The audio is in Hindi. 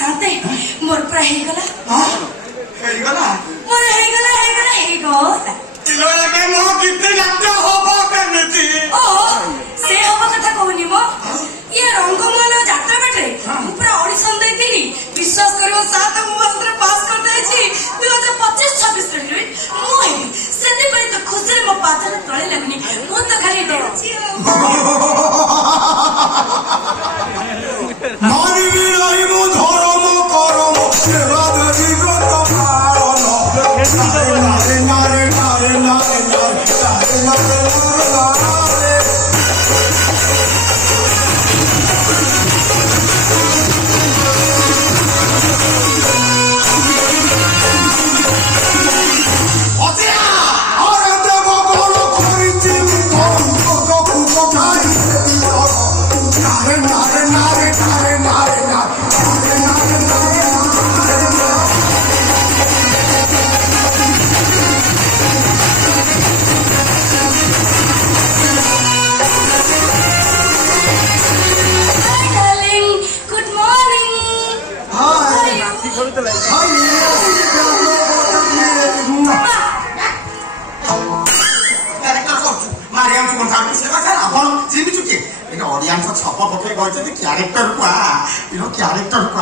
साथे मोर पूरा हे गला ହେଇଗଲା मोर हे गला କିଲୋ ଏବେ ମୋ ଗୀତ ନାଟ୍ୟ ହବ କେମିତି ओ से हवा कथा कहूनी मो ये रंगमहल यात्रा बेटे मु पूरा ऑडिशन देइतिली विश्वास करियो सात मु मास्टर पास कर देछि 2025-26 रे मु सेते पई तो खुशी रे मो पाथर तळे लगनी मु तो खाली देछि मानिबी नाही मु धर्म करम सेवा देवी व्रत पालन नारे नारे नारे नारे नारे नारे नारे कैरेक्टर को कैरेक्टर को